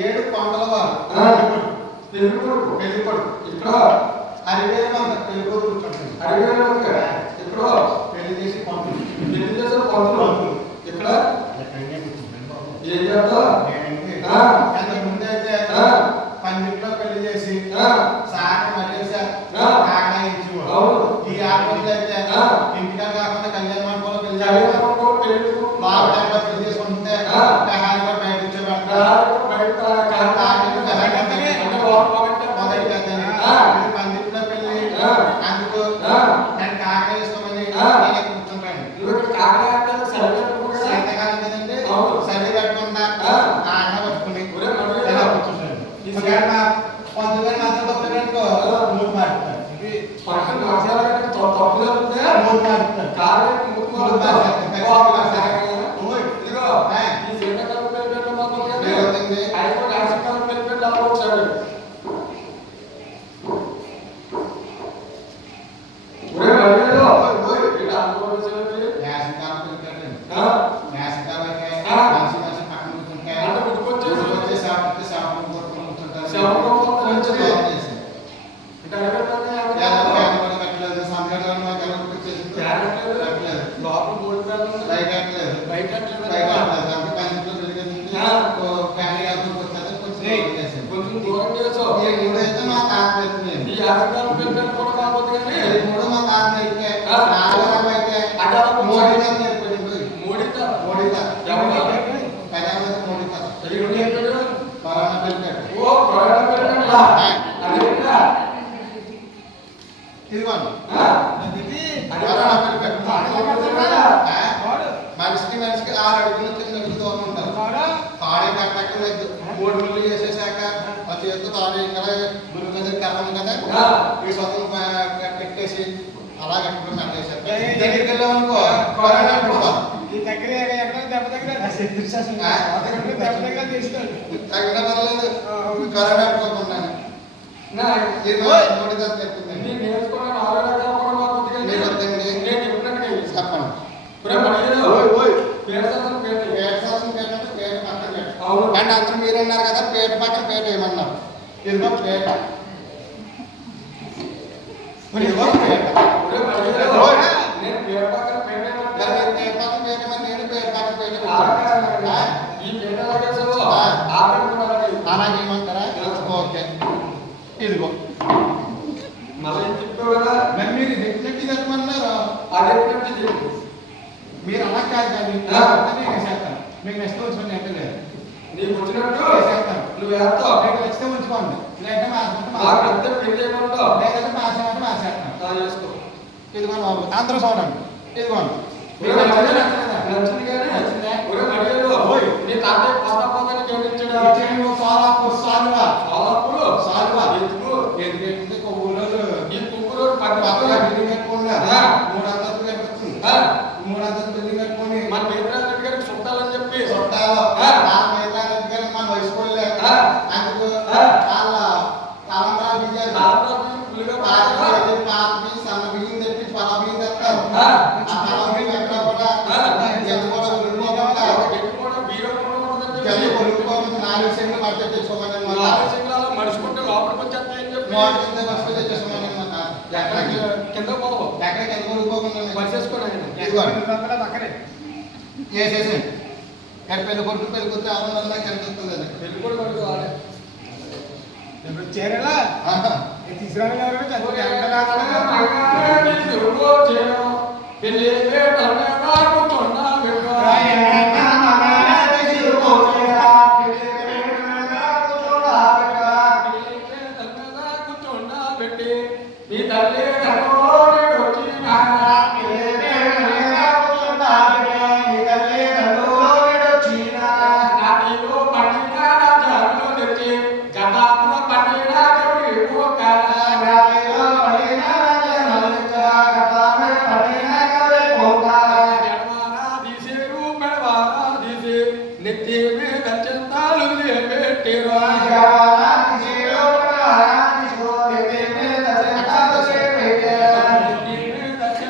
ఏడు కొండల వారు. పెరుగుకొడుకు పెరుగుకొడుకు ఇక్కడ అరవై వంద పెరుగుకొడుకు అరవై వంద ఇక్కడ పెళ్ళి చేసి పంతులు పెళ్ళి చేసిన పంతులు පටන් රජාවට තොපිලත් නෑ මොකක්ද කාර්යයක් මොකක්ද మనిషికి మనిషికి ఆరు అడుగులు తొమ్మిది దూరం ఉంటారు తాడే కట్టక మూడు మిల్లు చేసేసాక ఆ చేతితో తాడే ఇక్కడ గురువు కదా కర్మం కదా ఈ సొంతం పెట్టేసి అలాగే ఈ దగ్గర ఎక్కడ దెబ్బ దగ్గర దెబ్బ దగ్గర తీసుకోండి తగ్గడం పర్లేదు. కరోనా అనుకోకుండా అందరూ మీరన్నారు కదా పేట పక్కన పేట ఏమన్నారు? ఇదిగో పేట. ఇదిగో పేట. ఓకే. ఇదిగో. మీరు చెప్పినట్టు చెప్పమన్నారు మీరు అలా కాదు కానీ నేను చేస్తాను. మీకు నెక్స్ట్ ఉంచుకోండి అంటే లేదు. నీకు వచ్చినట్టు చేస్తాను. నువ్వు వెళ్తావు అప్డేట్ వచ్చితే ఉంచుకోండి. లేదంటే మాట్లాడితే పెట్టేయకుండా లేదంటే మాట్లాడంటే మాట్లాడతాను చేసుకో. ఇదిగోండి బాబు అందరూ చూడండి. ఇదిగోండి. నచ్చింది కానీ నీ తాత పోతా సార్. పాత బియ్యం సన్న ఎంత కూడా ఉండిపోకుండా జల్లి ఉండిపోకుండా నాలుగు సెంట్లు మట్టి లోపలికి వచ్చేస్తాయి మోడలిందే మస్తు తెచ్చేసుకోమని ఎక్కడ కింద పోవు. ఎక్కడ కింద ఉండిపోకుండా మడిచేసుకోవడం అక్కడే చేసేసేయండి ఇక్కడ పెళ్ళి కొడుకు పెళ్ళి కొడుకు ఆనందంగా కనిపిస్తుంది పెళ్ళి కొడుకు తీసుకురావాలి கச்சத்தாலும் பேட்டிருவாங்க